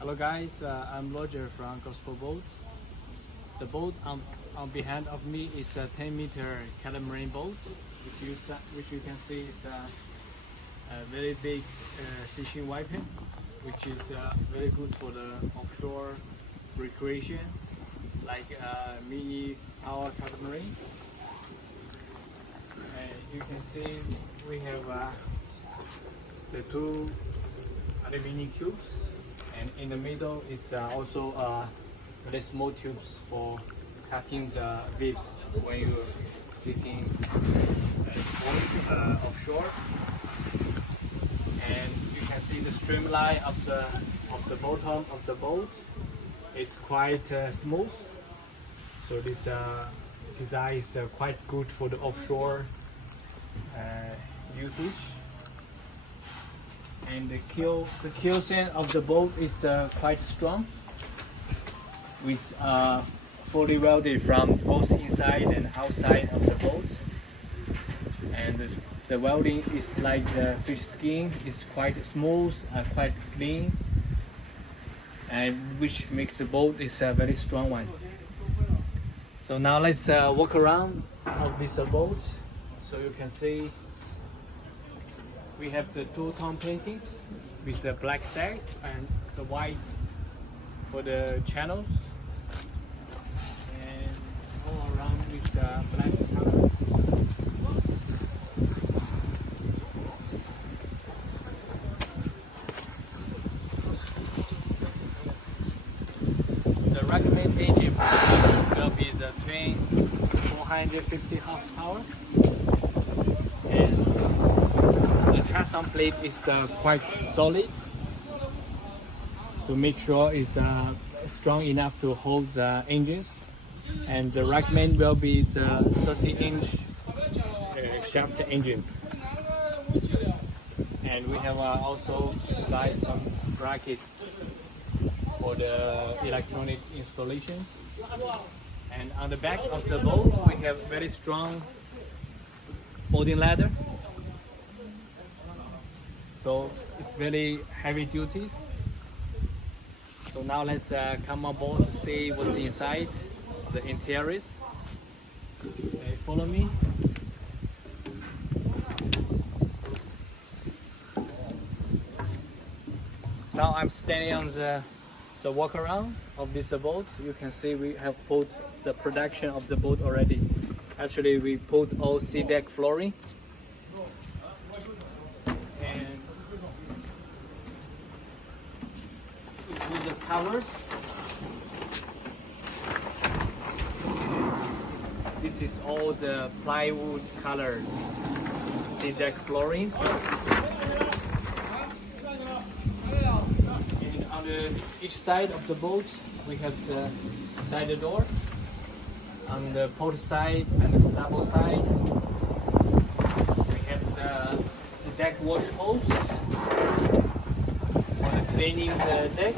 Hello guys, I'm Roger from Gospel Boat. The boat on behind of me is a 10-meter catamaran boat, which you can see is a very big fishing weapon, which is very good for the offshore recreation, like mini power catamaran. You can see we have the two aluminum cubes, and in the middle is also very small tubes for cutting the waves when you're sitting offshore. And you can see the streamline of the bottom of the boat is quite smooth. So this design is quite good for the offshore usage. And the keel stand of the boat is quite strong, with fully welded from both inside and outside of the boat. And the welding is like the fish skin, is quite smooth, quite clean, and which makes the boat is a very strong one. So now let's walk around of this boat. So you can see we have the two-tone painting with the black sails and the white for the channels, and all around with black color. The recommended engine for the boat will be the twin 450 horsepower, and the transom plate is quite solid to make sure it's strong enough to hold the engines. And the recommend will be the 30-inch shaft engines. And we have also designed some brackets for the electronic installations. And on the back of the boat we have very strong boarding ladder. So it's very heavy duties. So now let's come aboard to see what's inside the interiors. Okay, follow me. Now I'm standing on the walkaround of this boat. You can see we have put the production of the boat already. Actually, we put all sea deck flooring. With the covers, this is all the plywood color sea deck flooring. And on each side of the boat we have the side door. On the port side and the starboard side we have the deck wash hose cleaning the deck,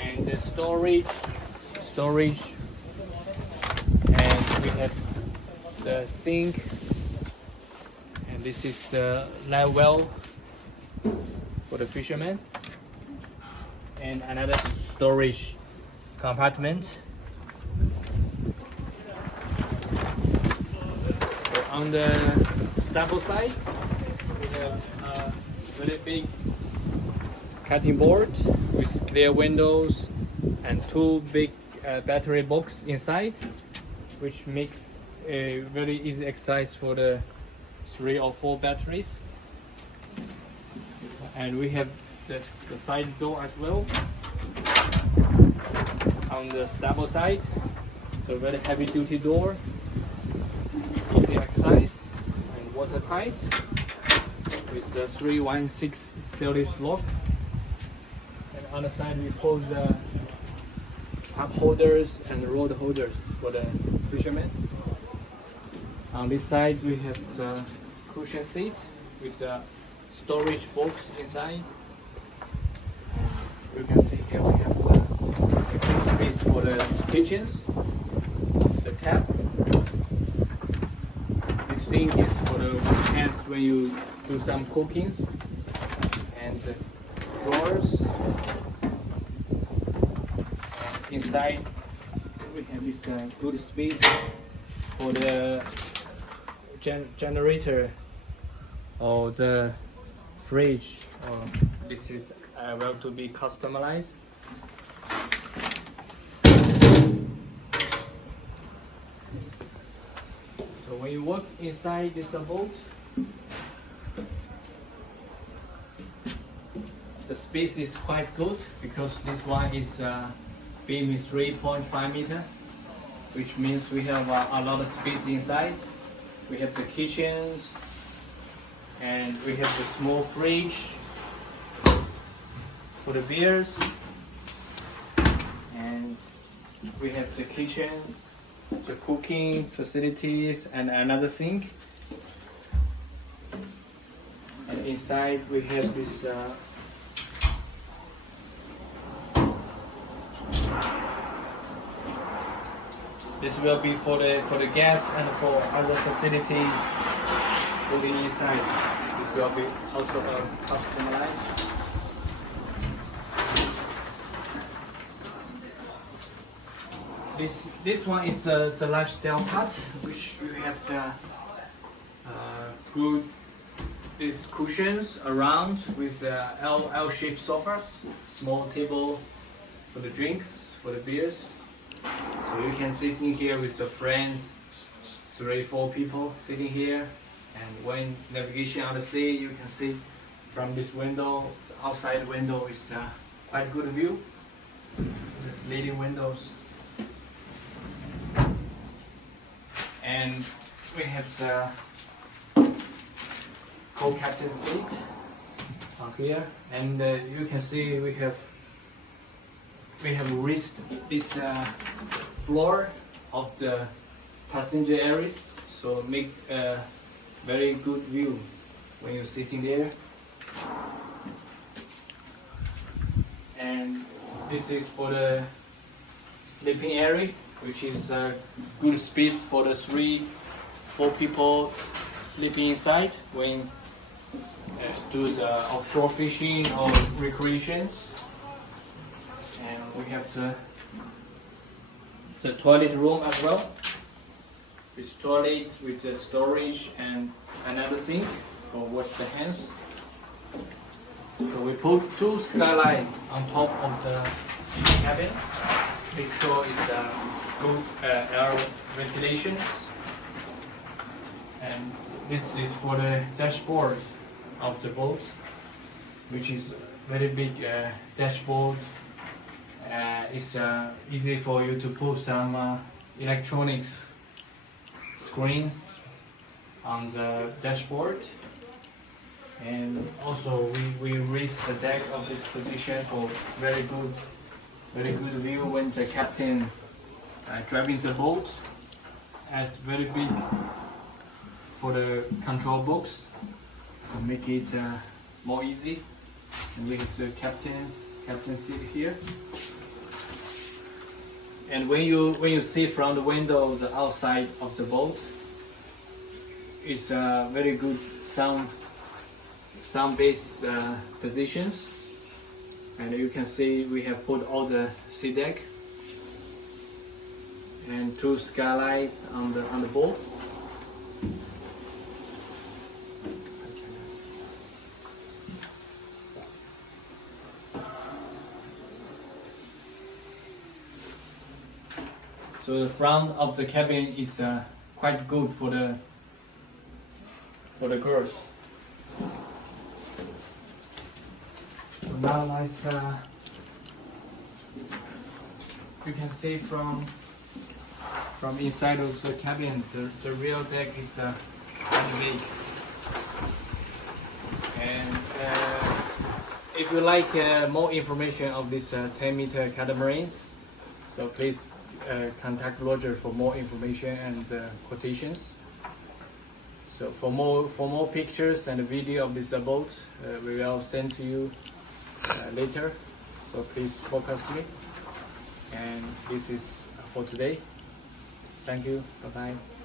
and the storage, and we have the sink, and this is the live well for the fishermen, and another storage compartment. So on the starboard side we have a very big cutting board with clear windows and two big battery box inside, which makes a very easy exercise for the 3 or 4 batteries. And we have the side door as well on the starboard side. So very heavy duty door, easy exercise and watertight with the 316 stainless lock. On the side we put the cup holders and rod holders for the fishermen. On this side we have the cushion seat with a storage box inside. You can see here we have the space for the kitchens, the tap. This sink is for the hands when you do some cooking, and the drawers inside we have this good space for the generator or the fridge. This is well to be customized. So when you walk inside this boat, the space is quite good because this one is beam is 3.5 meter, which means we have a lot of space inside. We have the kitchens and we have the small fridge for the beers, and we have the kitchen, the cooking facilities, and another sink. And inside we have this this will be for the gas and for other facility for the inside. This will be also customized. This one is the lifestyle part, which you have the good these cushions around with L-shaped sofas, small table for the drinks, for the beers. So you can sit in here with your friends, 3-4 people sitting here, and when navigation on the sea, you can see from this window, the outside window is quite good view. The sliding windows. And we have the co-captain seat on here, and you can see we have raised this floor of the passenger areas, so make a very good view when you're sitting there. And this is for the sleeping area, which is a good space for the 3-4 people sleeping inside when do the offshore fishing or recreations. And we have the toilet room as well, with toilet with the storage and another sink for wash the hands. So we put 2 skylight on top of the cabin. Make sure it's good air ventilation. And this is for the dashboard of the boat, which is very big dashboard. It's easy for you to put some electronics screens on the dashboard. And also we raise the deck of this position for very good view when the captain driving the boat. And very big for the control box, so make it more easy. And we have the captain seat here. And when you see from the window the outside of the boat, it's very good sound-based positions. And you can see we have put all the sea deck and 2 skylights on the boat. So the front of the cabin is quite good for the girls. So now let's you can see from inside of the cabin, the real deck is quite big. And if you like more information of this 10-meter catamarans, so please contact Roger for more information and quotations. So for more pictures and a video of this boat, we will send to you later. So please focus me. And this is for today. Thank you. Bye bye.